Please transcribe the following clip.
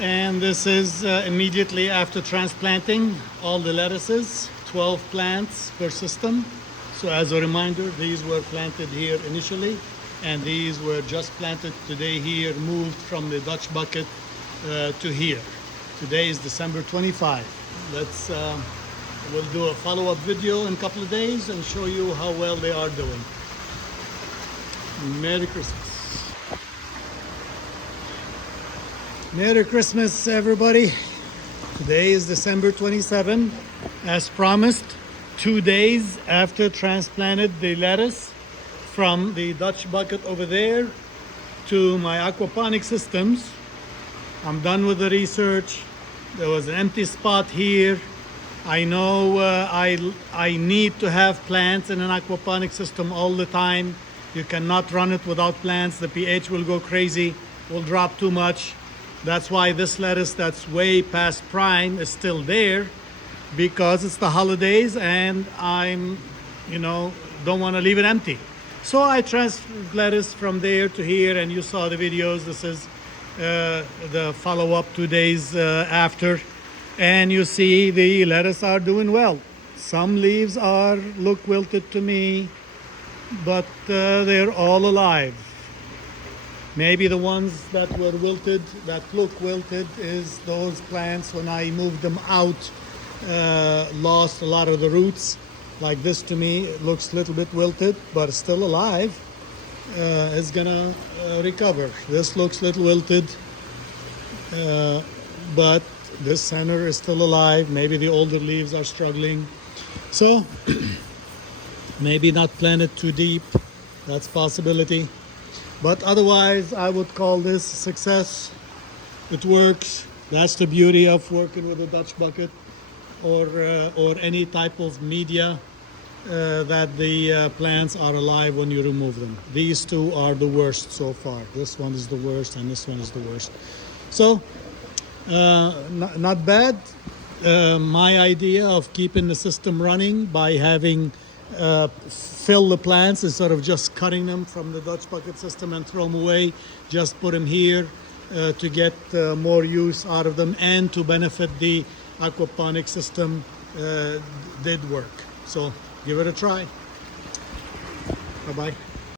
And this is immediately after transplanting all the lettuces, 12 plants per system. So as a reminder, these were planted here initially, and these were just planted today here, moved from the Dutch bucket to here. Today is December 25. We'll do a follow-up video in a couple of days and show you how well they are doing. Merry Christmas. Merry Christmas, everybody. Today is December 27, as promised, 2 days after transplanted the lettuce from the Dutch bucket over there to my aquaponic systems. I'm done with the research. There was an empty spot here. I know I need to have plants in an aquaponic system all the time. You cannot run it without plants. The pH will go crazy, will drop too much. That's why this lettuce that's way past prime is still there, because it's the holidays and I'm, don't want to leave it empty. So I transferred lettuce from there to here, and you saw the videos. This is the follow-up 2 days after, and you see the lettuce are doing well. Some leaves look wilted to me, but they're all alive. Maybe the ones that were wilted, that look wilted, is those plants when I moved them out lost a lot of the roots. Like this, to me, it looks a little bit wilted, but still alive. It's gonna recover. This looks a little wilted, but this center is still alive. Maybe the older leaves are struggling. So maybe not planted too deep. That's a possibility. But otherwise, I would call this a success. It works. That's the beauty of working with a Dutch bucket or any type of media, that the plants are alive when you remove them. These two are the worst so far. This one is the worst, and this one is the worst. So, not bad. My idea of keeping the system running by having fill the plants instead of just cutting them from the Dutch bucket system and throw them away, just put them here to get more use out of them and to benefit the aquaponic system did work. So give it a try. Bye-bye.